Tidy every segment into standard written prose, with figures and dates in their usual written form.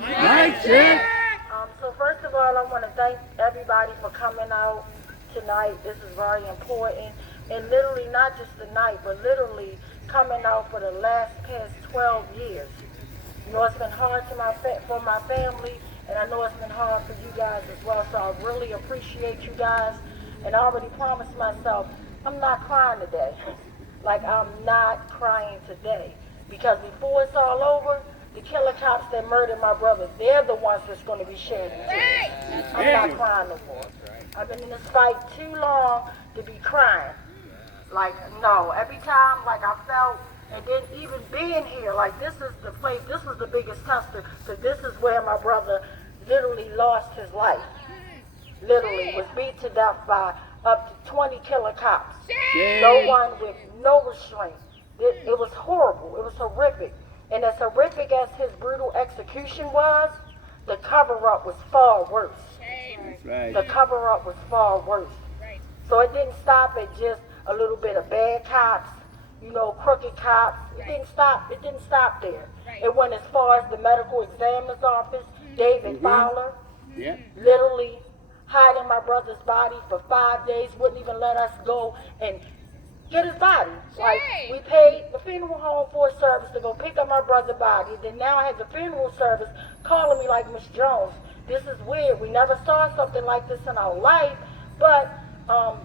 Mic check. So first of all, I want to thank everybody for coming out tonight. This is very important. And literally, not just tonight, but literally coming out for the past 12 years. You know, it's been hard for my family, and I know it's been hard for you guys as well. So I really appreciate you guys. And I already promised myself, I'm not crying today. Like, I'm not crying today. Because before it's all over, the killer cops that murdered my brother, they're the ones that's going to be shedding tears. I'm not crying no more. I've been in this fight too long to be crying. Like, no. Every time, like, I felt, and then even being here, like, this is the place, this was the biggest tester, because this is where my brother literally lost his life. Literally was beat to death by up to 20 killer cops. No one with no restraint. It was horrible. It was horrific. And as horrific as his brutal execution was, the cover-up was far worse. That's right. The cover-up was far worse. So it didn't stop at just a little bit of bad cops, you know, crooked cops. It didn't stop. It didn't stop there. It went as far as the medical examiner's office, David Fowler, literally hiding my brother's body for 5 days, wouldn't even let us go and get his body. Like, we paid the funeral home for a service to go pick up my brother's body. Then now I had the funeral service calling me like, Miss Jones, this is weird. We never saw something like this in our life, but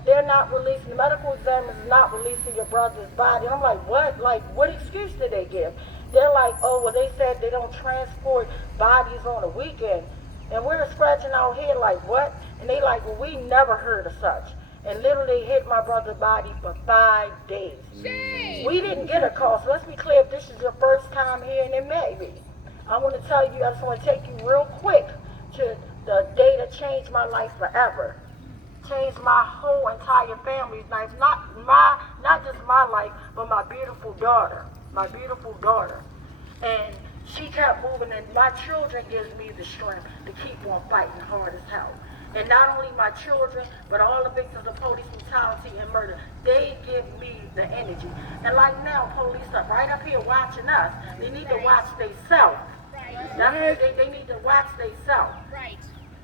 they're not releasing, the medical examiner is not releasing your brother's body. And I'm like, what? Like, what excuse did they give? They're like, oh, well, they said they don't transport bodies on a weekend. And we're scratching our head like, what? And they like, well, we never heard of such. And literally hid my brother's body for 5 days. We didn't get a call, so let's be clear, if this is your first time hearing it, maybe. I want to tell you, I just want to take you real quick to the day that changed my life forever. Changed my whole entire family's life, not just my life, but my beautiful daughter. My beautiful daughter. And she kept moving, and my children gives me the strength to keep on fighting hard as hell. And not only my children, but all the victims of police brutality and murder, they give me the energy. And like now, police are right up here watching us. They need to watch themselves. They need to watch themselves.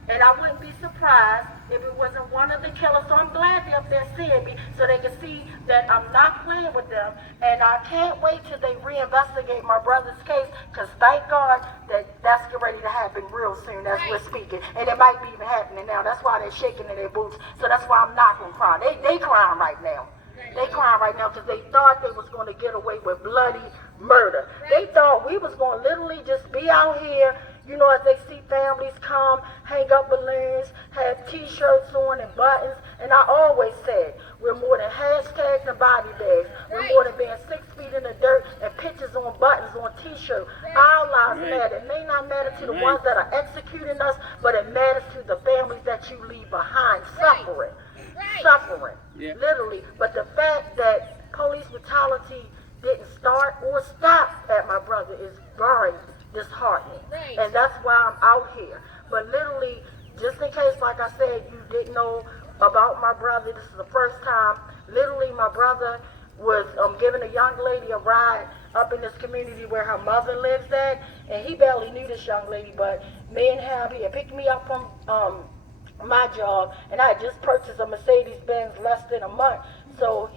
And I wouldn't be surprised if it wasn't one of the killers. So I'm glad they're up there seeing me so they can see that I'm not playing with them. And I can't wait till they reinvestigate my brother's case, because thank God that's getting ready to happen real soon as we're speaking. And it might be even happening now. That's why they're shaking in their boots. So that's why I'm not going to cry. They crying right now. They crying right now because they thought they was going to get away with bloody murder. They thought we was going to literally just be out here, you know, as they see families come, hang up balloons, have T-shirts on and buttons. And I always said, we're more than hashtags and body bags. We're more than being 6 feet in the dirt and pictures on buttons on T-shirts. Our lives matter. It may not matter to the ones that are executing us, but it matters to the families that you leave behind suffering. Suffering, literally. But the fact that police brutality didn't start or stop at my brother is very disheartening. And that's why I'm out here. But literally, just in case, like I said, you didn't know about my brother, this is the first time. Literally, my brother was giving a young lady a ride up in this community where her mother lives at. And he barely knew this young lady, but me and him, he had picked me up from my job, and I had just purchased a Mercedes-Benz less than a month. So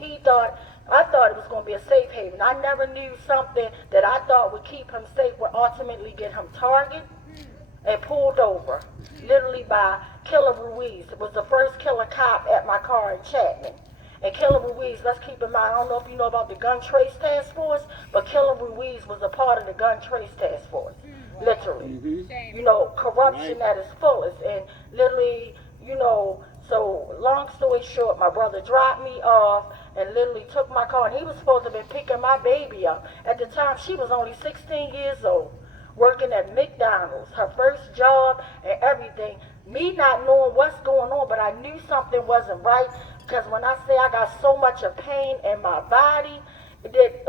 I thought it was going to be a safe haven. I never knew something that I thought would keep him safe would ultimately get him targeted and pulled over, literally by Killer Ruiz. It was the first killer cop at my car in Chapman. And Killer Ruiz, let's keep in mind, I don't know if you know about the Gun Trace Task Force, but Killer Ruiz was a part of the Gun Trace Task Force. Literally, you know, corruption at its fullest. And literally, you know, so long story short, my brother dropped me off and literally took my car, and he was supposed to have been picking my baby up. At the time, she was only 16 years old, working at McDonald's, her first job and everything. Me not knowing what's going on, but I knew something wasn't right, because when I say I got so much of pain in my body,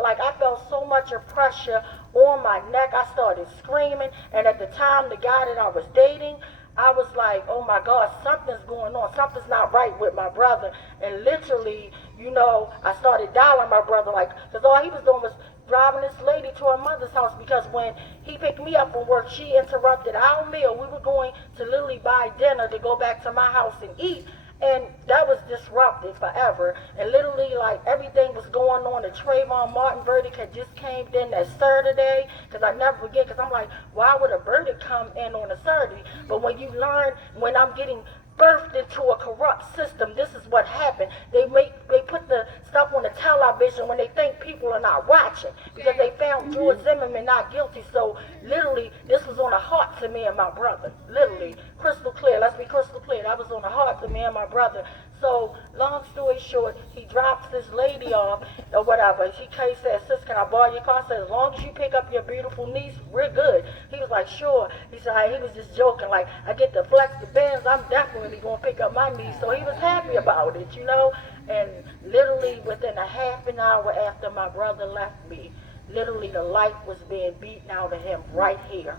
like I felt so much of pressure on my neck, I started screaming. And at the time, the guy that I was dating, I was like, oh my God, something's going on. Something's not right with my brother. And literally, you know, I started dialing my brother, like, because all he was doing was driving this lady to her mother's house because when he picked me up from work, she interrupted our meal. We were going to literally buy dinner to go back to my house and eat. And that was disrupted forever. And literally, like, everything was going on. The Trayvon Martin verdict had just came in that Saturday. Because I never forget, because I'm like, why would a verdict come in on a Saturday? But when you learn, when I'm getting birthed into a corrupt system, this is what happened. They put the stuff on the television when they think people are not watching, because they found George Zimmerman not guilty. So literally, this was on the heart to me and my brother. Literally, crystal clear. Let's be crystal clear. That was on the heart to me and my brother. So long story short, he drops this lady off or whatever. She says, sis, can I borrow your car? I said, as long as you pick up your beautiful niece, we're good. He was like, sure. He said, he was just joking, like, I get to flex the Benz, I'm definitely going to pick up my niece. So he was happy about it, you know. And literally within a half an hour after my brother left me, literally the life was being beaten out of him right here.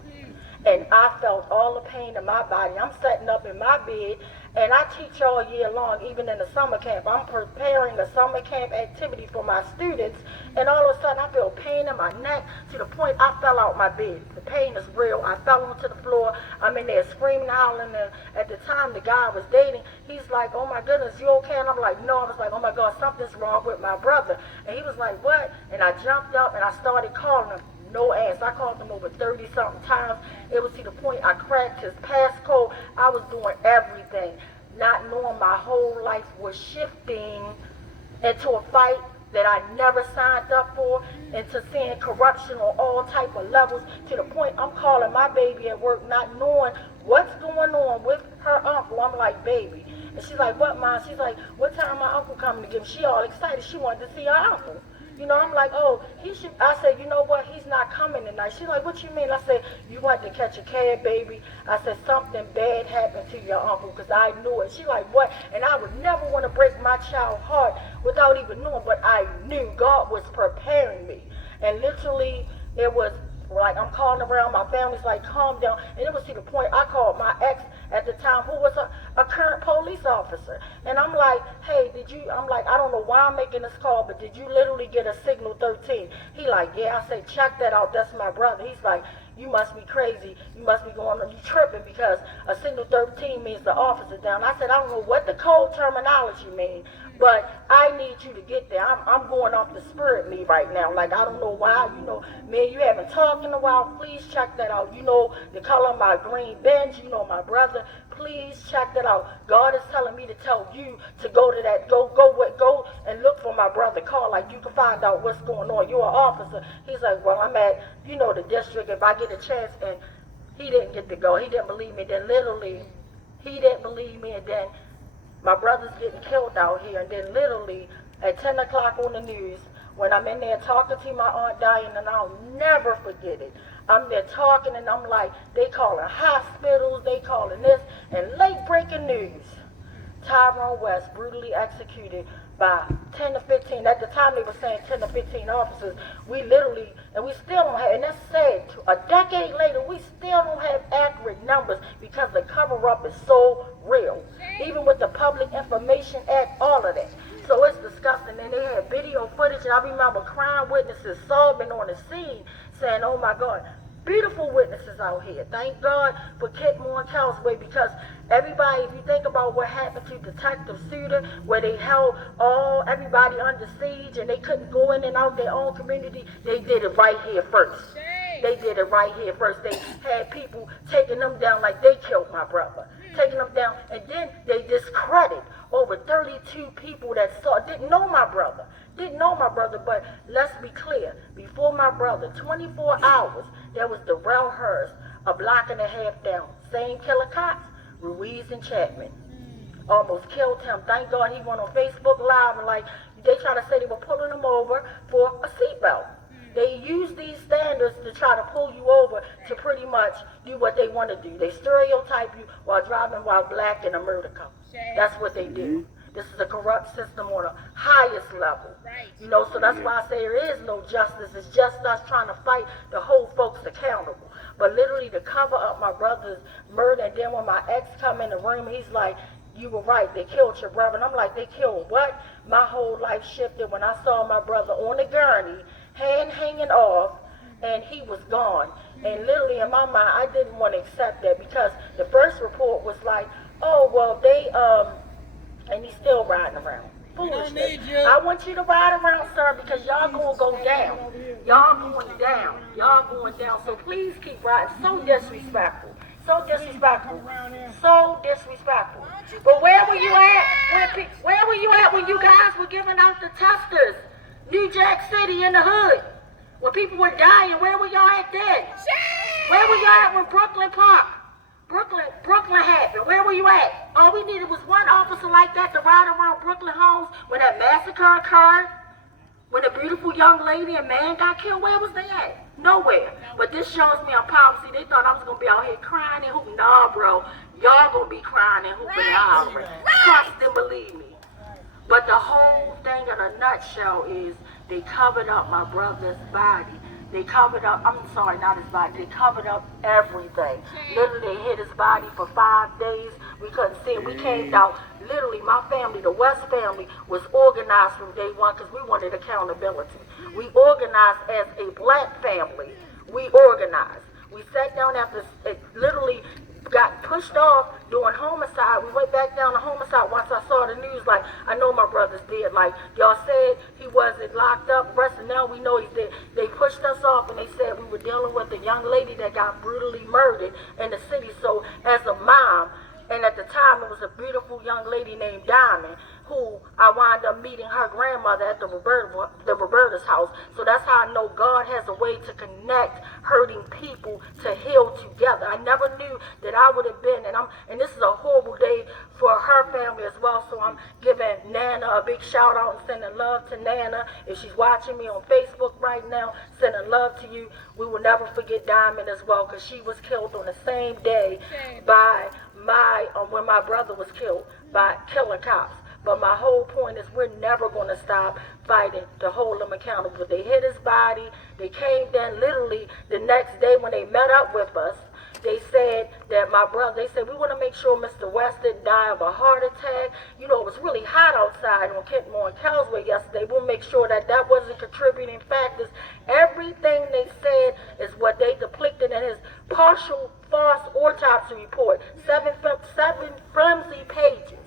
And I felt all the pain in my body. I'm sitting up in my bed, and I teach all year long, even in the summer camp. I'm preparing a summer camp activity for my students, and all of a sudden I feel pain in my neck to the point I fell out my bed. The pain is real. I fell onto the floor. I'm in there screaming, howling. And at the time, the guy I was dating, he's like, oh my goodness, you okay? And I'm like, no. I was like, oh my God, something's wrong with my brother. And he was like, what? And I jumped up and I started calling him. No answer. I called him over 30-something times. It was to the point I cracked his passcode. I was doing everything, not knowing my whole life was shifting into a fight that I never signed up for, into seeing corruption on all type of levels, to the point I'm calling my baby at work, not knowing what's going on with her uncle. I'm like, baby. And she's like, what, Mom? She's like, what time my uncle coming to get him? She all excited. She wanted to see her uncle. You know, I'm like, oh, he should. I said, you know what? He's not coming tonight. She's like, what you mean? I said, you want to catch a cab, baby? I said, something bad happened to your uncle, because I knew it. She's like, what? And I would never want to break my child's heart without even knowing, but I knew God was preparing me. And literally, it was like I'm calling around, my family's like, calm down. And it was to the point I called my ex at the time, who was a current police officer. And I'm like, hey, I'm like, I don't know why I'm making this call, but did you literally get a signal 13? He like, yeah. I said, check that out, that's my brother. He's like, you must be crazy. You must be going on, you tripping, because a signal 13 means the officer's down. I said, I don't know what the code terminology means, but I need you to get there. I'm going off the spirit me right now. Like, I don't know why. You know, man, you haven't talked in a while. Please check that out. You know the color of my green Benz. You know my brother. Please check that out. God is telling me to tell you to go to that. Go and look for my brother. Call, like, you can find out what's going on. You're an officer. He's like, well, I'm at, you know, the district. If I get a chance, and he didn't get to go. He didn't believe me. Then literally, he didn't believe me, and then my brother's getting killed out here. And then literally at 10 o'clock on the news, when I'm in there talking to my Aunt Diane, and I'll never forget it. I'm there talking, and I'm like, they calling hospitals, they calling this, and late breaking news. Tyrone West brutally executed by 10 to 15. At the time they were saying 10 to 15 officers. We literally, and we still don't have, and that's sad, a decade later, we still don't have accurate numbers because the cover-up is so real. Even with the Public Information Act, all of that. So it's disgusting. And they had video footage, and I remember crying witnesses sobbing on the scene, saying, oh my God, beautiful witnesses out here. Thank God for Kitmore and Cowsway, because everybody, if you think about what happened to Detective Suter, where they held everybody under siege and they couldn't go in and out their own community, they did it right here first. They did it right here first. They had people taking them down like they killed my brother. Taking them down, and then they discredit over 32 people that didn't know my brother. But let's be clear, before my brother, 24 hours, there was Darrell Hurst, a block and a half down. Same killer cops, Ruiz and Chapman. Almost killed him. Thank God he went on Facebook Live, and like, they try to say they were pulling him over for a seatbelt. They use these standards to try to pull you over to pretty much do what they want to do. They stereotype you while driving while black in a murder cop. That's what they do. This is a corrupt system on the highest level. You know, so that's why I say there is no justice. It's just us trying to fight to hold folks accountable. But literally to cover up my brother's murder, and then when my ex come in the room, he's like, you were right, they killed your brother. And I'm like, they killed what? My whole life shifted when I saw my brother on the gurney hand hanging off, and he was gone. And literally in my mind, I didn't want to accept that because the first report was like, oh, well, and he's still riding around. Foolishness. I want you to ride around, sir, because y'all gonna go down. Y'all going down. Y'all going down. So please keep riding. So disrespectful. So disrespectful. So disrespectful. But where were you at? Where were you at when you guys were giving out the testers? New Jack City in the hood. When people were dying, where were y'all at then? Where were y'all at when Brooklyn happened? Where were you at? All we needed was one officer like that to ride around Brooklyn homes when that massacre occurred, when a beautiful young lady and man got killed. Where was they at? Nowhere. But this shows me on policy. They thought I was going to be out here crying and hooping. Nah, bro. Y'all going to be crying and hooping and hollering. Trust and believe me. But the whole thing in a nutshell is they covered up my brother's body. They covered up, I'm sorry, not his body, they covered up everything. Literally, they hid his body for 5 days. We couldn't see it. We came down, literally, my family, the West family, was organized from day one because we wanted accountability. We organized as a black family. We organized. We sat down after, it literally got pushed off doing homicide. We went back down to homicide once I saw the news, like, I know my brother's dead. Like, y'all said he wasn't locked up, arrested, now we know he's dead. They pushed us off and they said we were dealing with a young lady that got brutally murdered in the city. So as a mom, and at the time it was a beautiful young lady named Diamond, who I wound up meeting her grandmother at the Roberta's house. So that's how I know God has a way to connect hurting people to heal together. I never knew that I would have been, and this is a horrible day for her family as well. So I'm giving Nana a big shout out and sending love to Nana. If she's watching me on Facebook right now, sending love to you. We will never forget Diamond as well, because she was killed on the same day by when my brother was killed by killer cops. But my whole point is we're never going to stop fighting to hold them accountable. They hit his body. They came down literally the next day when they met up with us. They said that they said, we want to make sure Mr. West didn't die of a heart attack. You know, it was really hot outside on Kenmore and Kelsway yesterday. We'll make sure that wasn't contributing factors. Everything they said is what they depicted in his partial false autopsy report. Seven flimsy pages.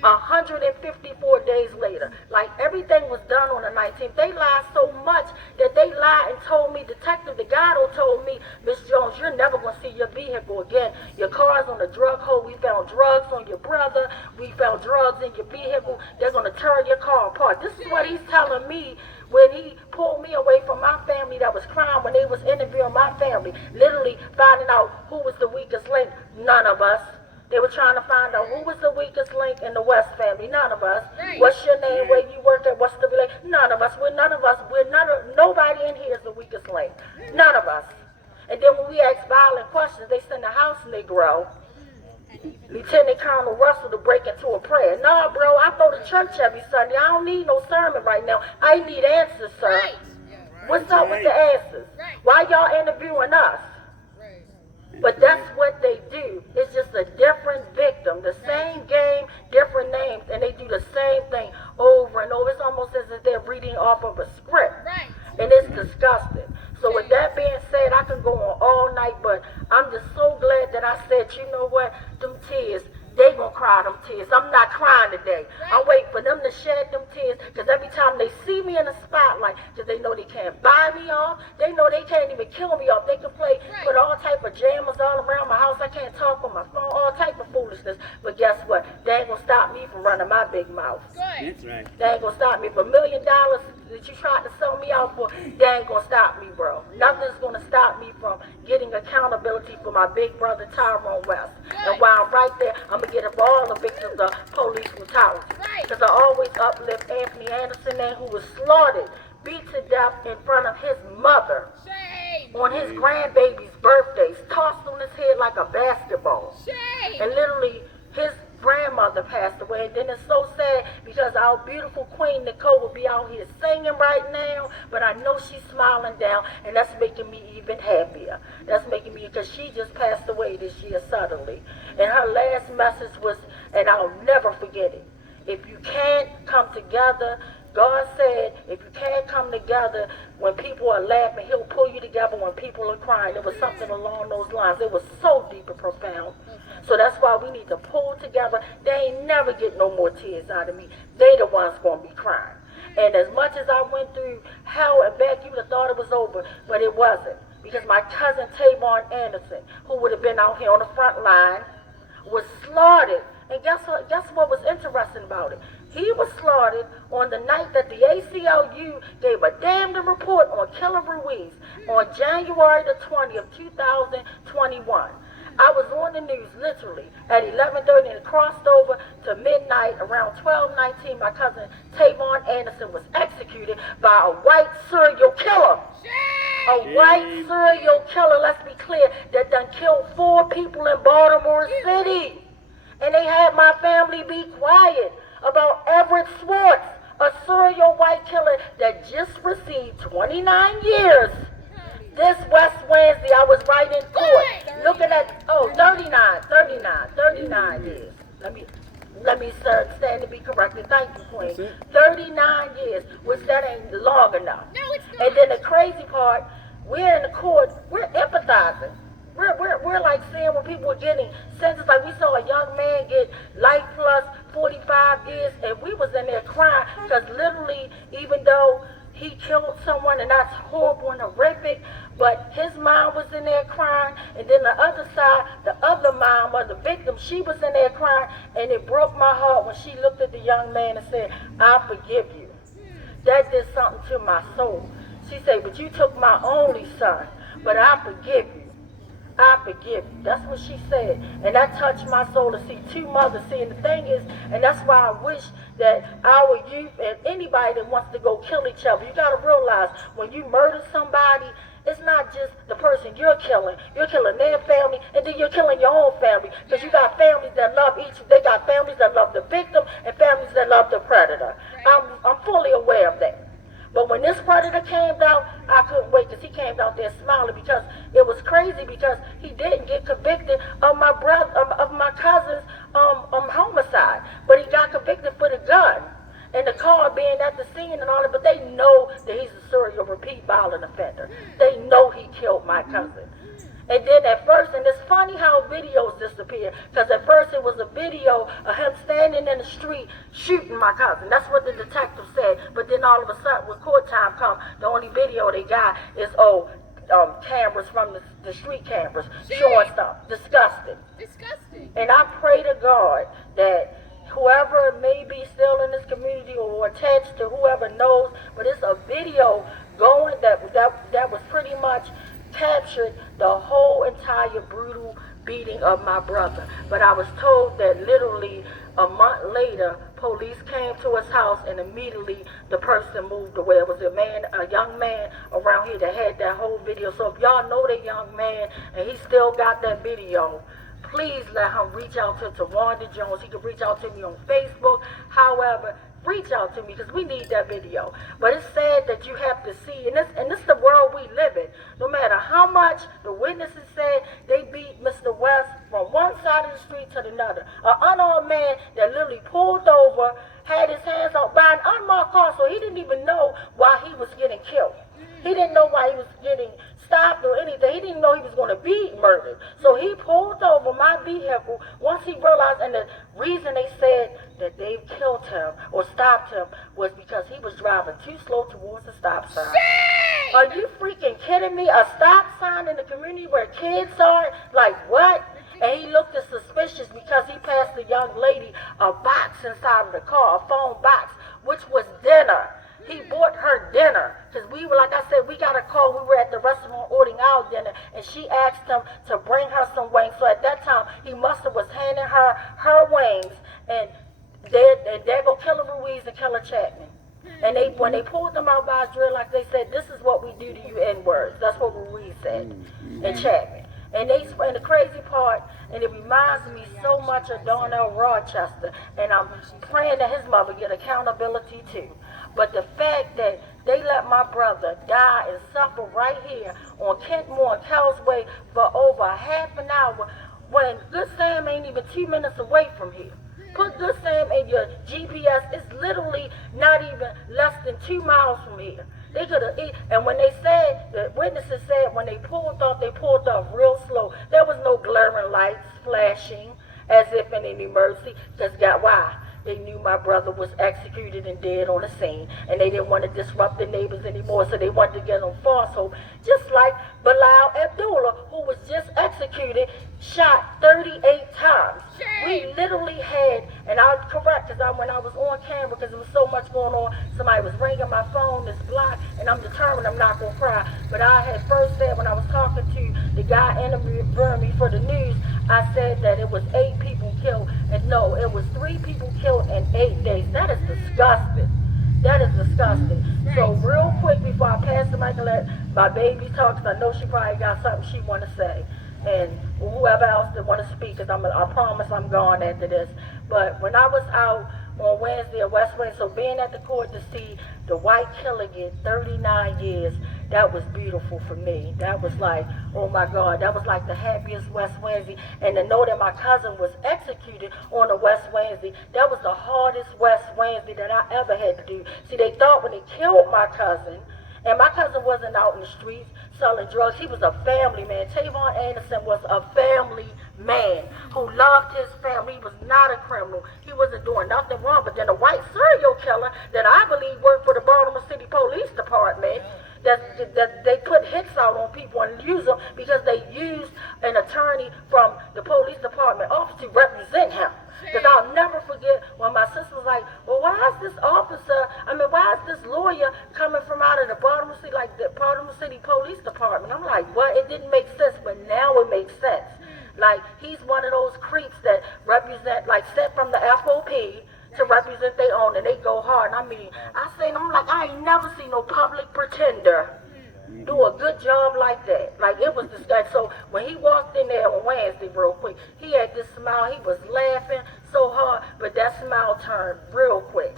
154 days later. Like, everything was done on the 19th. They lied so much that they lied and told me, Detective Delgado told me, Miss Jones, you're never going to see your vehicle again. Your car's on the drug hold. We found drugs on your brother. We found drugs in your vehicle. They're going to tear your car apart. This is what he's telling me when he pulled me away from my family that was crying when they was interviewing my family, literally finding out who was the weakest link. None of us. They were trying to find out who was the weakest link in the West family. None of us. Right. What's your name? Where you work at? What's the relation? None of us. Nobody in here is the weakest link. None of us. And then when we ask violent questions, they send a house Negro, Lieutenant Colonel Russell, to break into a prayer. No, bro, I go to church every Sunday. I don't need no sermon right now. I need answers, sir. Right. What's up with the answers? Right. Why y'all interviewing us? But that's what they do. It's just a different victim. The same game, different names, and they do the same thing over and over. It's almost as if they're reading off of a script. Right. And it's disgusting. So with that being said, I can go on all night, but I'm just so glad that I said, you know what, them tears, they gonna cry them tears. I'm not crying today. Right. I'm waiting for them to shed them tears, because every time they see me in the spotlight, because they know they can't buy me off, they know they can't even kill me off. They can put all type of jammers all around my house. I can't talk on my phone, all type of foolishness. But guess what? They ain't gonna stop me from running my big mouth. Good. That's right. They ain't gonna stop me. For $1 million that you tried to sell me out for, they ain't gonna stop me, bro. Nothing's gonna stop me from getting accountability for my big brother Tyrone West. Good. And while I'm right there, I'm gonna get up all the victims of police brutality. Because I always uplift Anthony Anderson, who was slaughtered, beat to death in front of his mother. Shame. On his grandbaby's birthdays, tossed on his head like a basketball. Shame. And literally, his grandmother passed away. And then it's so sad because our beautiful Queen Nicole will be out here singing right now, but I know she's smiling down, and that's making me even happier. That's making me, because she just passed away this year suddenly. And her last message was, and I'll never forget it, if you can't come together God said, if you can't come together when people are laughing, he'll pull you together when people are crying. It was something along those lines. It was so deep and profound. So that's why we need to pull together. They ain't never get no more tears out of me. They the ones going to be crying. And as much as I went through hell and back, you would have thought it was over, but it wasn't. Because my cousin Tyrone Anderson, who would have been out here on the front line, was slaughtered. And guess what was interesting about it? He was slaughtered on the night that the ACLU gave a damn report on killing Ruiz on January the 20th, 2021. I was on the news literally at 11:30 and it crossed over to midnight. Around 12:19, my cousin Tyrone Anderson was executed by a white serial killer. A white serial killer, let's be clear, that done killed 4 people in Baltimore City. And they had my family be quiet about Everett Swartz, a serial white killer that just received 29 years. This West Wednesday, I was right in court, looking at, 39 years. Let me stand to be corrected. Thank you, Queen. 39 years, which that ain't long enough. No, it's not. And then the crazy part, we're in the court, we're empathizing. We're like seeing when people are getting sentenced, like we saw a young man get life plus 45 years, and we was in there crying, because literally, even though he killed someone, and that's horrible and horrific, but his mom was in there crying, and then the other side, the other mom of the victim, she was in there crying, and it broke my heart when she looked at the young man and said, I forgive you. That did something to my soul. She said, but you took my only son, but I forgive you. I forgive you. That's what she said. And that touched my soul to see 2 mothers. See, and the thing is, and that's why I wish that our youth and anybody that wants to go kill each other, you got to realize when you murder somebody, it's not just the person you're killing their family, and then you're killing your own family. Because you got families that love they got families that love the victim and families that love the predator. I'm fully aware of that. But when this predator came down, I couldn't wait, because he came down there smiling, because it was crazy, because he didn't get convicted of my brother, of my cousin's homicide, but he got convicted for the gun and the car being at the scene and all that. But they know that he's a serial repeat violent offender. They know he killed my cousin. And then at first, and it's funny how videos disappear, because at first it was a video of him standing in the street shooting my cousin. That's what the detective said. But then all of a sudden, when court time comes, the only video they got is, cameras from the street cameras showing stuff. Disgusting. And I pray to God that whoever may be still in this community or attached to whoever knows, but it's a video going that was pretty much captured the whole entire brutal beating of my brother. But I was told that literally a month later, police came to his house and immediately the person moved away. It was a young man around here that had that whole video. So if y'all know that young man and he still got that video, please let him reach out to Tawanda Jones. He can reach out to me on Facebook. However, reach out to me, because we need that video. But it's sad that you have to see, and this is the world we live in. No matter how much the witnesses said, they beat Mr. West from one side of the street to another. An unarmed man that literally pulled over, had his hands out by an unmarked car, so he didn't even know why he was getting killed. He didn't know why he was getting stopped or anything. He didn't know he was going to be murdered. So he pulled over my vehicle once he realized, and the reason they said that they killed him or stopped him was because he was driving too slow towards the stop sign. Shame! Are you freaking kidding me? A stop sign in the community where kids are? Like what? And he looked as suspicious because he passed the young lady a box inside of the car, a phone box, which was dinner. He bought her dinner, because we were, like I said, we got a call. We were at the restaurant ordering our dinner, and she asked him to bring her some wings. So at that time, he must have was handing her wings, and there go Killer Ruiz and Killer Chapman. And when they pulled them out by his drill, like they said, this is what we do to you N-words. That's what Ruiz said, and Chapman. And the crazy part, and it reminds me so much of Darnell Rochester, and I'm praying that his mother get accountability too. But the fact that they let my brother die and suffer right here on Kentmore and Kelsway for over half an hour, when Good Sam ain't even 2 minutes away from here. Put Good Sam in your GPS. It's literally not even less than 2 miles from here. They could have, and when they said, the witnesses said when they pulled off real slow. There was no glaring lights flashing as if in an emergency. Because why? They knew my brother was executed and dead on the scene, and they didn't want to disrupt the neighbors anymore, so they wanted to get on false hope. Just like Bilal Abdullah, who was just executed, shot 38 times. We literally had, and I was correct, because when I was on camera, because there was so much going on, somebody was ringing my phone, this block, and I'm determined I'm not going to cry. But I had first said, when I was talking to the guy interviewing me for the news, I said that it was 8 people killed, and no, it was 3 people killed in 8 days. That is disgusting. That is disgusting. So real quick before I pass the mic and let my baby talk, because I know she probably got something she want to say. And whoever else that want to speak, because I promise I'm gone after this. But when I was out on Wednesday at West Wing, so being at the court to see the white killer get 39 years, that was beautiful for me. That was like, oh my God, that was like the happiest West Wednesday. And to know that my cousin was executed on a West Wednesday, that was the hardest West Wednesday that I ever had to do. See, they thought when they killed my cousin, and my cousin wasn't out in the streets selling drugs. He was a family man. Tyrone Anderson was a family man who loved his family. He was not a criminal. He wasn't doing nothing wrong. But then a white serial killer that I believe worked for the Baltimore City Police Department, that they put hits out on people and use them because they used an attorney from the police department office to represent him. Because I'll never forget when my sister was like, well, why is this why is this lawyer coming from out of the Baltimore City, like the Baltimore City Police Department? I'm like, what? It didn't make sense, but now it makes sense. Like, he's one of those creeps that represent, like, sent from the FOP to represent their own, and they go hard. And I mean, I'm like, I ain't never seen no public pretender do a good job like that. Like, it was disgusting. So when he walked in there on Wednesday real quick, he had this smile. He was laughing so hard, but that smile turned real quick.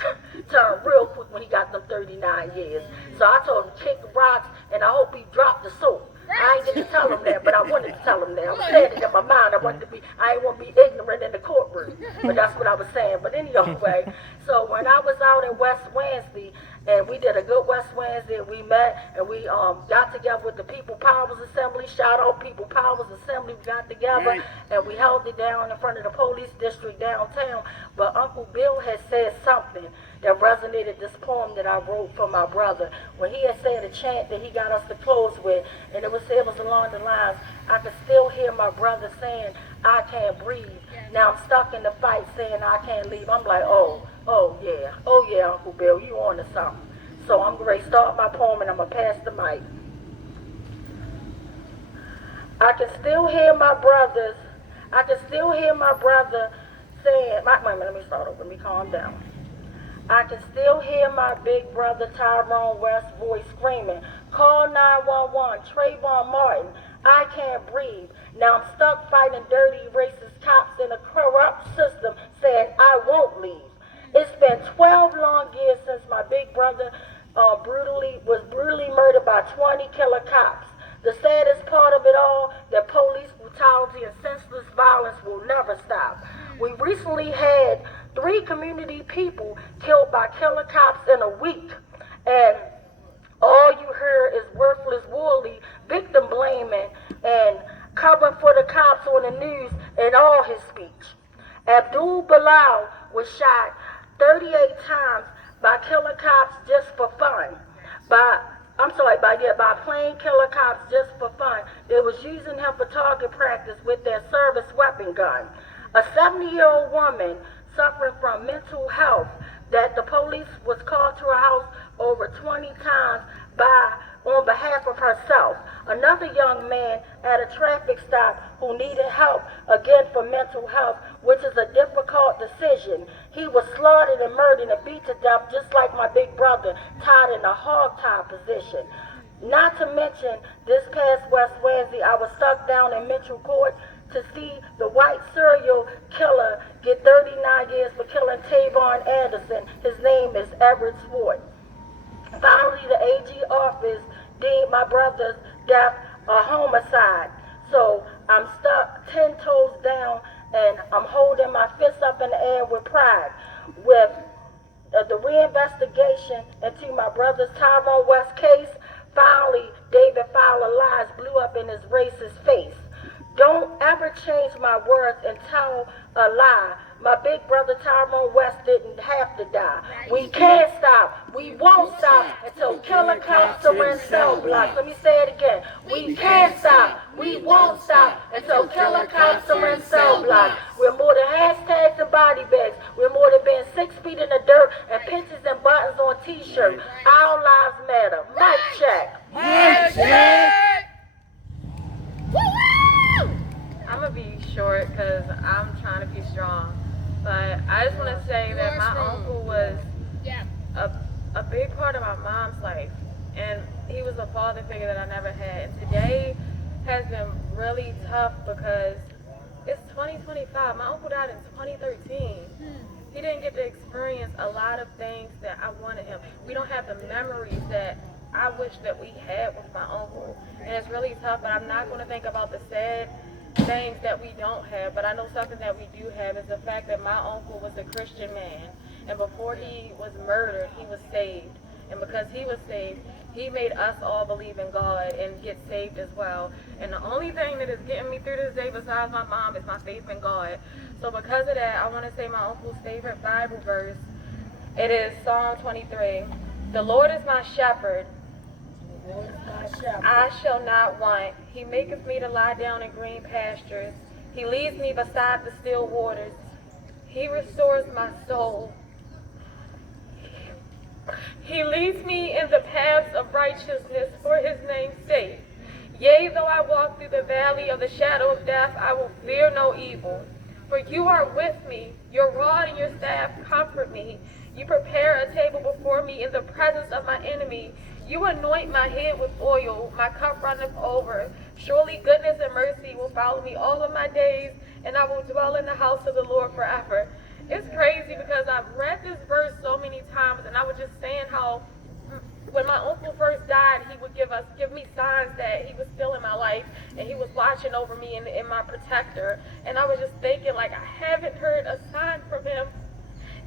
When he got them 39 years. So I told him, kick rocks, and I hope he dropped the soap. I ain't get to tell him that, but I wanted to tell him that. I'm saying it in my mind. I ain't want to be ignorant in the courtroom. But that's what I was saying. But anyway, so when I was out at West Wednesday, and we did a good West Wednesday, and we met, and we got together with the People Powers Assembly. Shout out People Powers Assembly. We got together, and we held it down in front of the police district downtown. But Uncle Bill had said something that resonated, this poem that I wrote for my brother. When he had said a chant that he got us to close with, and it was along the lines, I could still hear my brother saying, I can't breathe. Now I'm stuck in the fight saying I can't leave. I'm like, oh yeah, Uncle Bill, you on to something. So I'm going to start my poem, and I'm going to pass the mic. I can still hear my brother saying, wait a minute, let me start over, let me calm down. I can still hear my big brother Tyrone West voice screaming, call 911, Trayvon Martin, I can't breathe. Now I'm stuck fighting dirty racist cops in a corrupt system saying I won't leave. It's been 12 long years since my big brother was brutally murdered by 20 killer cops. The saddest part of it all, that police brutality and senseless violence will never stop. We recently had 3 community people killed by killer cops in a week, and all you hear is worthless Woolley victim blaming and covering for the cops on the news in all his speech. Abdul Bilal was shot 38 times by killer cops just for fun. By plain killer cops just for fun. They was using him for target practice with their service weapon gun. A 70-year-old woman suffering from mental health that the police was called to her house over 20 times on behalf of herself. Another young man at a traffic stop who needed help, again for mental health, which is a difficult decision. He was slaughtered and murdered and beat to death just like my big brother, tied in a hog-tie position. Not to mention, this past West Wednesday, I was stuck down in Mitchell Court to see the white serial killer get 39 years for killing Tyrone Anderson. His name is Everett Swart. Finally, the AG office deemed my brother's death a homicide. So I'm stuck 10 toes down and I'm holding my fist up in the air with pride. With the reinvestigation into my brother's Tyrone West case, finally David Fowler lies blew up in his racist face. Don't ever change my words and tell a lie. My big brother Tyrone West didn't have to die. We can't stop. We won't stop until killer cops are in cell blocks. Let me say it again. We can't stop. We won't stop until killer cops are in cell blocks. We're more than hashtags and body bags. We're more than being 6 feet in the dirt and pictures and buttons on t-shirts. Our lives matter. Mic check. Mic check. I'm going to be short because I'm trying to be strong. But I just want to say that my uncle was a big part of my mom's life. And he was a father figure that I never had. And today has been really tough because it's 2025. My uncle died in 2013. He didn't get to experience a lot of things that I wanted him. We don't have the memories that I wish that we had with my uncle. And it's really tough, but I'm not going to think about the sad things that we don't have, but I know something that we do have is the fact that my uncle was a Christian man, and before he was murdered, he was saved. And because he was saved, he made us all believe in God and get saved as well. And the only thing that is getting me through this day besides my mom is my faith in God. So because of that, I want to say my uncle's favorite Bible verse. It is Psalm 23. The Lord is my shepherd, I shall not want. He maketh me to lie down in green pastures. He leads me beside the still waters. He restores my soul. He leads me in the paths of righteousness for his name's sake. Yea, though I walk through the valley of the shadow of death, I will fear no evil. For you are with me. Your rod and your staff comfort me. You prepare a table before me in the presence of my enemy. You anoint my head with oil, my cup runneth over. Surely goodness and mercy will follow me all of my days, and I will dwell in the house of the Lord forever. It's crazy because I've read this verse so many times, and I was just saying how when my uncle first died, he would give me signs that he was still in my life, and he was watching over me and my protector. And I was just thinking, like, I haven't heard a sign from him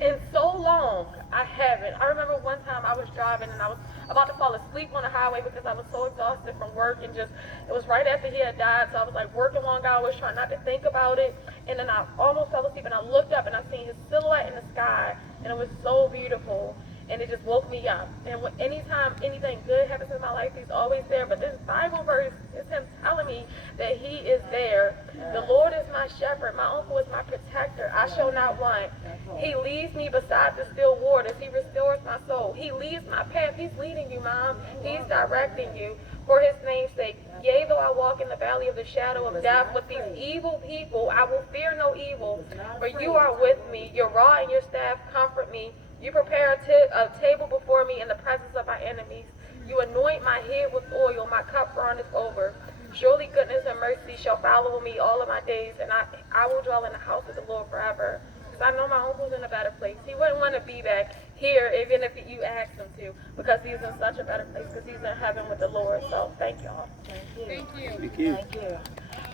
in so long. I haven't. I remember one time I was driving and I was about to fall asleep on the highway because I was so exhausted from work, and just, it was right after he had died, so I was like working long hours trying not to think about it, and then I almost fell asleep and I looked up and I seen his silhouette in the sky, and it was so beautiful, and it just woke me up. And anytime anything good happens in my life, he's always there. But this Bible verse is him telling me that he is there. The Lord is my shepherd. My uncle is my protector. I shall not want. He leads me beside the still waters. He restores my soul. He leads my path. He's leading you, Mom. He's directing you for his name's sake. Yea, though I walk in the valley of the shadow of death with these evil people, I will fear no evil. For you are with me. Your rod and your staff comfort me. You prepare a table before me in the presence of my enemies. You anoint my head with oil, my cup runneth over. Surely goodness and mercy shall follow me all of my days, and I will dwell in the house of the Lord forever. Because I know my uncle's in a better place. He wouldn't want to be back here even if you asked him to, because he's in such a better place, because he's in heaven with the Lord. So thank y'all. Thank you. Thank you. Thank you. Thank you.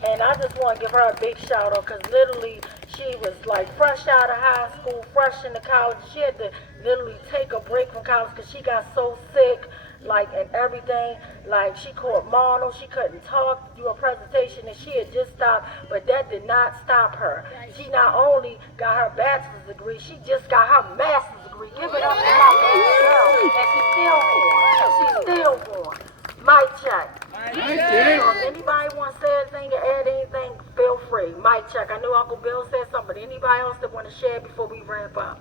And I just want to give her a big shout out, because literally she was like fresh out of high school, fresh into college. She had to literally take a break from college because she got so sick, like, and everything. Like, she caught mono, she couldn't talk, do a presentation, and she had just stopped, but that did not stop her. She not only got her bachelor's degree, she just got her master's degree. Give it up for my baby girl. And she's still going. She's still going. Mic check. So if anybody wants to say anything or add anything, feel free. Mic check. I know Uncle Bill said something, but anybody else that want to share before we wrap up?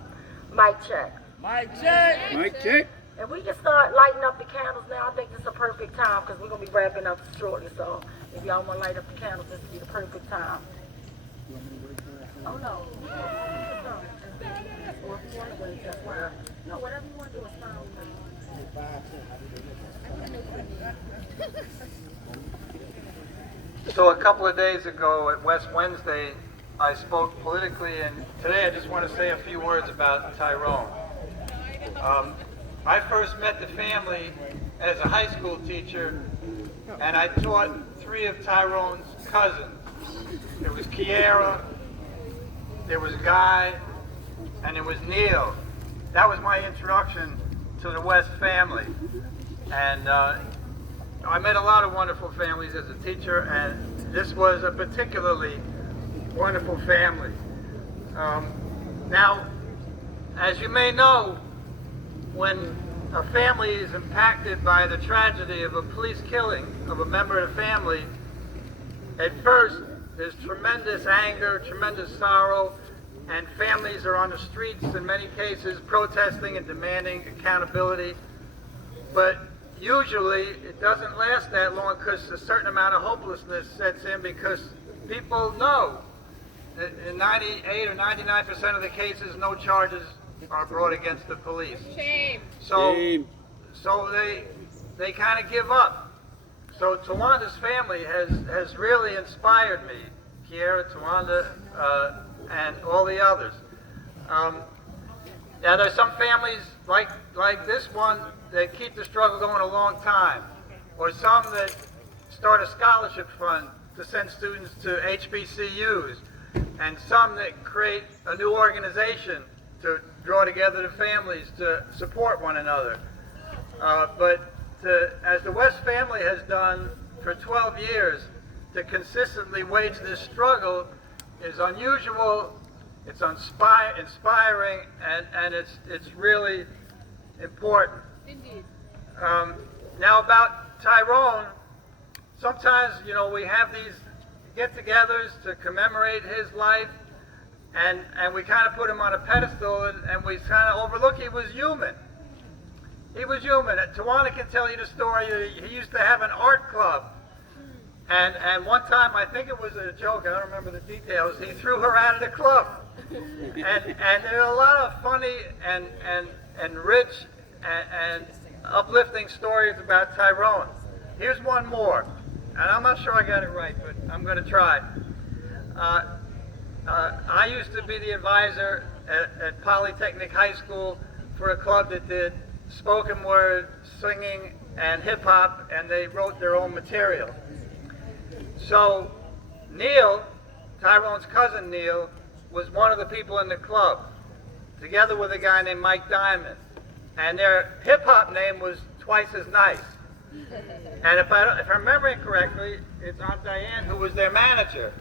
Mic check. Mic check. Mic check. And we can start lighting up the candles now. I think this is a perfect time because we're going to be wrapping up shortly. So if y'all want to light up the candles, this would be the perfect time. Oh, no. Or if you want to wait, that's fine. No, whatever you want to do is fine. So a couple of days ago at West Wednesday, I spoke politically, and today I just want to say a few words about Tyrone. I first met the family as a high school teacher, and I taught 3 of Tyrone's cousins. It was Kiara, there was Guy, and there was Neil. That was my introduction to the West family. And I met a lot of wonderful families as a teacher, and this was a particularly wonderful family. Now, as you may know, when a family is impacted by the tragedy of a police killing of a member of the family, at first there's tremendous anger, tremendous sorrow, and families are on the streets in many cases protesting and demanding accountability. But usually it doesn't last that long because a certain amount of hopelessness sets in, because people know that in 98 or 99% of the cases no charges are brought against the police. Shame. So they kind of give up. So Tawanda's family has really inspired me, Kiera, Tawanda, and all the others. Now there's some families like this one that keep the struggle going a long time, or some that start a scholarship fund to send students to HBCUs, and some that create a new organization to draw together the families to support one another. But as the West family has done for 12 years, to consistently wage this struggle is unusual, it's inspiring, and it's really important. Indeed. Now about Tyrone, sometimes, we have these get-togethers to commemorate his life, and we kind of put him on a pedestal, and we kind of overlook he was human. He was human. Tawana can tell you the story. He used to have an art club. And one time, I think it was a joke, I don't remember the details, he threw her out of the club. And there are a lot of funny and rich and uplifting stories about Tyrone. Here's one more. And I'm not sure I got it right, but I'm going to try. I used to be the advisor at Polytechnic High School for a club that did spoken word, singing, and hip-hop, and they wrote their own material. So Neil, Tyrone's cousin Neil, was one of the people in the club, together with a guy named Mike Diamond. And their hip-hop name was Twice as Nice. And if I'm remembering correctly, it's Aunt Diane who was their manager.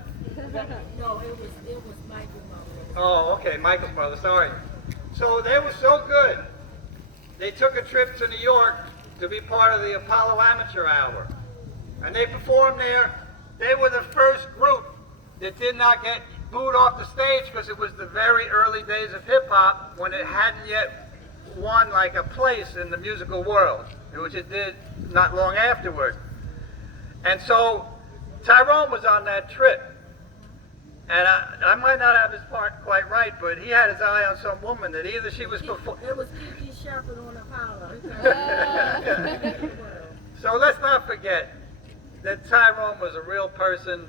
No, it was Michael's mother. Oh, okay, Michael's brother, sorry. So they were so good, they took a trip to New York to be part of the Apollo Amateur Hour. And they performed there. They were the first group that did not get booed off the stage because it was the very early days of hip-hop when it hadn't yet won like a place in the musical world, which it did not long afterward. And so Tyrone was on that trip. And I might not have his part quite right, but he had his eye on some woman that either she was performing. It was Kiki Shepherd on Apollo. So let's not forget that Tyrone was a real person,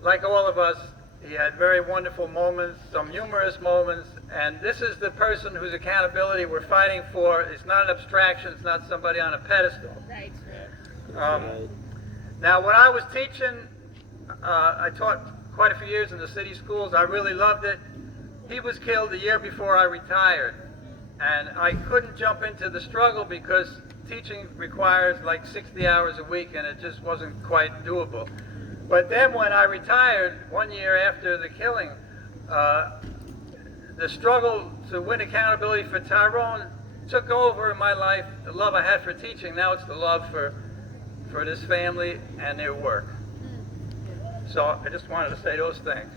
like all of us. He had very wonderful moments, some humorous moments, and this is the person whose accountability we're fighting for. It's not an abstraction, it's not somebody on a pedestal. Right. Now, when I was teaching, I taught quite a few years in the city schools. I really loved it. He was killed the year before I retired, and I couldn't jump into the struggle because teaching requires like 60 hours a week, and it just wasn't quite doable. But then when I retired, 1 year after the killing, the struggle to win accountability for Tyrone took over in my life. The love I had for teaching, now it's the love for this family and their work. So I just wanted to say those things.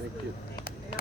Thank you.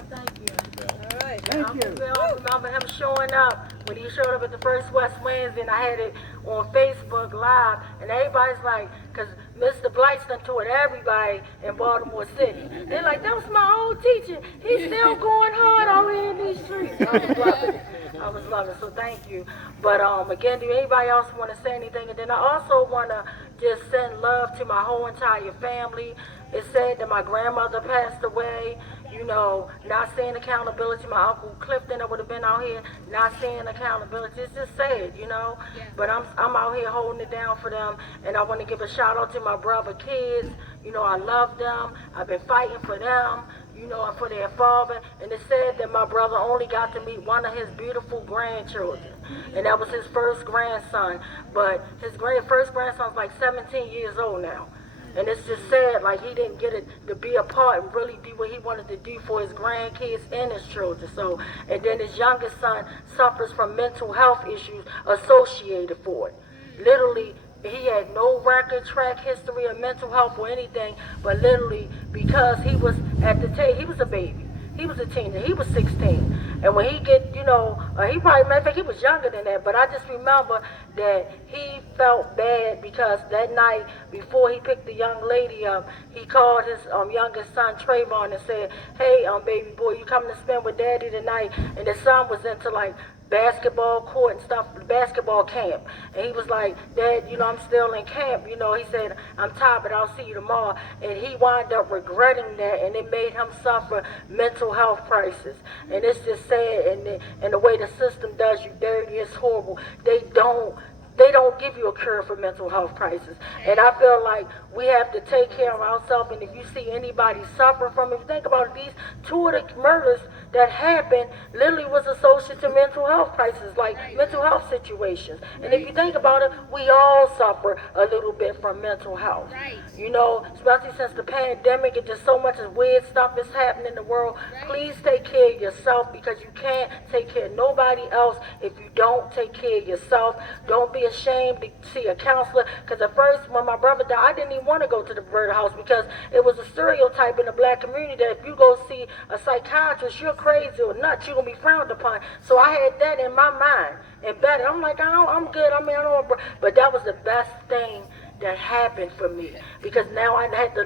Thank you. All right. I remember him showing up when he showed up at the first West Wednesday, and I had it on Facebook Live, and everybody's like, because Mr. Blight's done toured everybody in Baltimore City. They're like, that was my old teacher. He's still going hard out here in these streets. I was loving it. I was loving it, so thank you. But again, do anybody else want to say anything? And then I also want to just send love to my whole entire family. It's sad that my grandmother passed away. You know, not seeing accountability. My Uncle Clifton that would have been out here, not seeing accountability. It's just sad, you know. Yeah. But I'm out here holding it down for them. And I want to give a shout out to my brother kids. You know, I love them. I've been fighting for them. you know, and for their father. And it said that my brother only got to meet one of his beautiful grandchildren, and that was his first grandson. But his first grandson's like 17 years old now. And it's just sad, like he didn't get to be a part and really do what he wanted to do for his grandkids and his children. So, and then his youngest son suffers from mental health issues associated for it. Literally, he had no record, track history of mental health or anything, but literally because he was at the he was a baby. He was a teenager. He was 16. And when he get, you know, he probably, matter of fact, he was younger than that, but I just remember that he felt bad because that night before he picked the young lady up, he called his youngest son, Trayvon, and said, hey, baby boy, you coming to spend with daddy tonight? And his son was into, like, basketball court and stuff, basketball camp. And he was like, Dad, you know, I'm still in camp. You know, he said, I'm tired, but I'll see you tomorrow. And he wound up regretting that, and it made him suffer mental health crisis. And it's just sad, and the way the system does you dirty, it's horrible. They don't give you a cure for mental health crisis. And I feel like we have to take care of ourselves, and if you see anybody suffering from it, think about it, these two of the murders that happened literally was associated to mental health crisis, like mental health situations. And if you think about it, we all suffer a little bit from mental health. You know, especially since the pandemic and just so much weird stuff is happening in the world. Please take care of yourself, because you can't take care of nobody else if you don't take care of yourself. Don't be ashamed to see a counselor, because at first when my brother died, I didn't even want to go to the murder house, because it was a stereotype in the black community that if you go see a psychiatrist, you're crazy or nuts, you're going to be frowned upon. So I had that in my mind embedded. I'm like, I'm good. I mean, I don't, but that was the best thing that happened for me, because now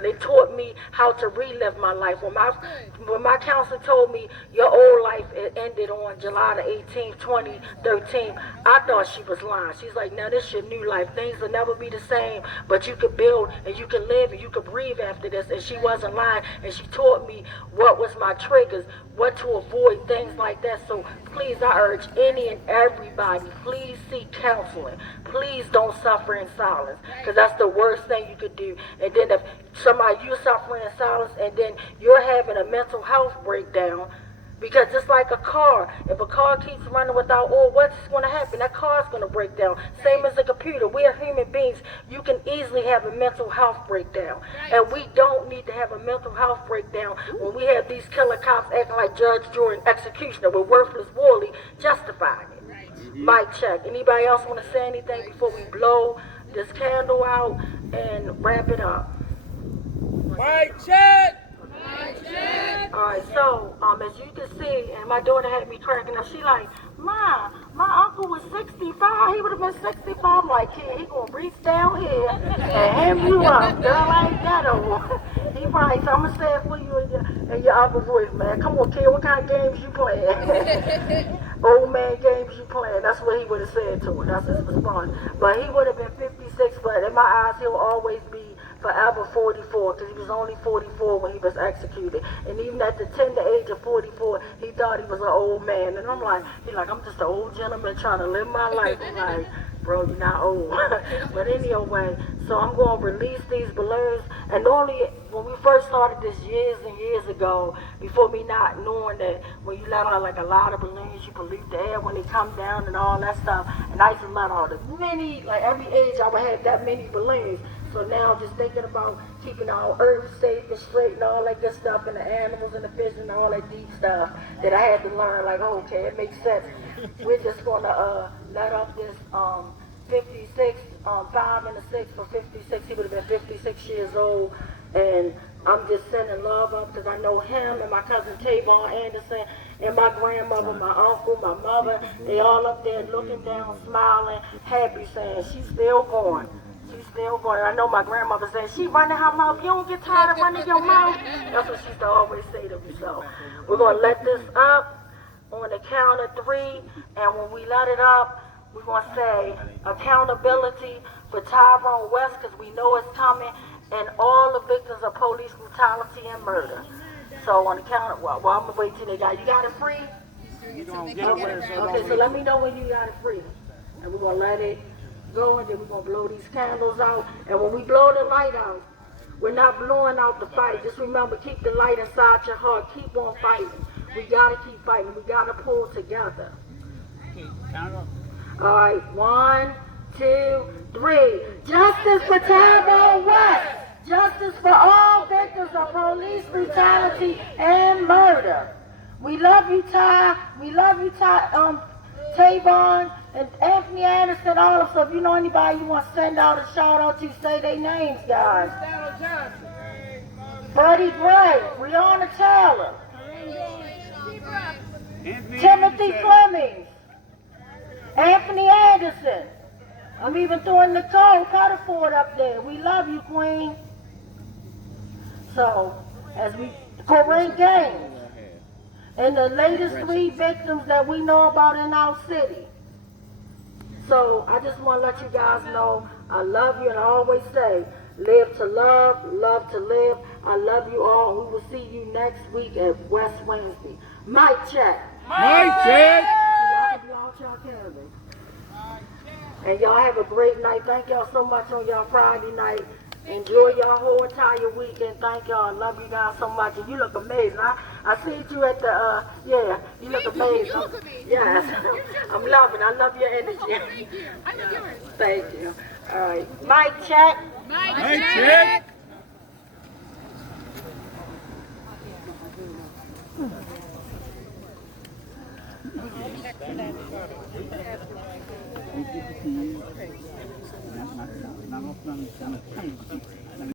they taught me how to relive my life. When my counselor told me your old life ended on July the 18th, 2013, I thought she was lying. She's like, now this is your new life. Things will never be the same, but you could build and you could live and you could breathe after this. And she wasn't lying, and she taught me what was my triggers, what to avoid, things like that. So please, I urge any and everybody, please seek counseling. Please don't suffer in silence, because that's the worst thing you could do. And then if you're suffering in silence and then you're having a mental health breakdown, because just like a car, if a car keeps running without oil, what's going to happen? That car's going to break down. Same as a computer. We are human beings. You can easily have a mental health breakdown. And we don't need to have a mental health breakdown when we have these killer cops acting like judge, jury, and executioner with worthless Worley justifying it. Mic check. Anybody else want to say anything before we blow this candle out and wrap it up? Mic check. Alright, so as you can see, and my daughter had me cracking up, she like, Mom, my uncle was 65, he would have been 65. I'm like, kid, he gonna reach down here and hand you up, girl, I ain't that old. He probably, so I'm gonna say it for you in your uncle voice, man. Come on, kid, what kind of games you playing? Old man games you playing. That's what he would have said to her. That's his response. But he would have been 56, but in my eyes, he'll always be forever 44, because he was only 44 when he was executed. And even at the tender age of 44, he thought he was an old man. And I'm like, I'm just an old gentleman trying to live my life. I'm like, bro, you're not old. But anyway, so I'm going to release these balloons. And normally, when we first started this years and years ago, before me not knowing that when you let out like a lot of balloons, you pollute the air when they come down and all that stuff. And I used to let out as many, like every age I would have that many balloons. So now just thinking about keeping our earth safe and straight and all that good stuff, and the animals and the fish and all that deep stuff that I had to learn, like, okay, it makes sense. We're just going to let off this 56, 5 and a 6 for 56. He would have been 56 years old. And I'm just sending love up, because I know him and my cousin Tavon Anderson and my grandmother, my uncle, my mother. They all up there looking down, smiling, happy, saying, she's still going. She's still going. I know my grandmother said, she running her mouth. You don't get tired of running your mouth? That's what she used to always say to me. So we're going to let this up on the count of 3. And when we let it up, we're going to say accountability for Tyrone West, because we know it's coming, and all the victims of police brutality and murder. So on the count of, well, I'm going to wait till they got, you got it free? Okay, so let me know when you got it free. And we're going to let it go, and then we're going to blow these candles out. And when we blow the light out, We're not blowing out the fight. Just remember, keep the light inside your heart. Keep on fighting. We gotta keep fighting. We gotta pull together. All right, 1, 2, 3. Justice for Tyrone West. Justice for all victims of police brutality and murder. We love you, Ty. We love you, Tavon and Anthony Anderson, all of us. So if you know anybody you want to send out a shout out to, say their names, guys. Freddie Gray, Breonna Taylor, Timothy Fleming, Anthony Anderson. I'm even throwing Nicole Cutterford up there. We love you, Queen. So, as we Corinne Gaines, and the latest 3 victims that we know about in our city. So, I just want to let you guys know I love you, and I always say, live to love, love to live. I love you all. We will see you next week at West Wednesday. Mic check. Mic check. And y'all have a great night. Thank y'all so much on y'all Friday night. Enjoy your whole entire weekend. Thank y'all. I love you guys so much. And you look amazing. I seen you at the, yeah, you look amazing. Yes, I'm loving. I love your energy. Thank you. I love yours. Thank you. All right. Mic check. Mic check. Thank you.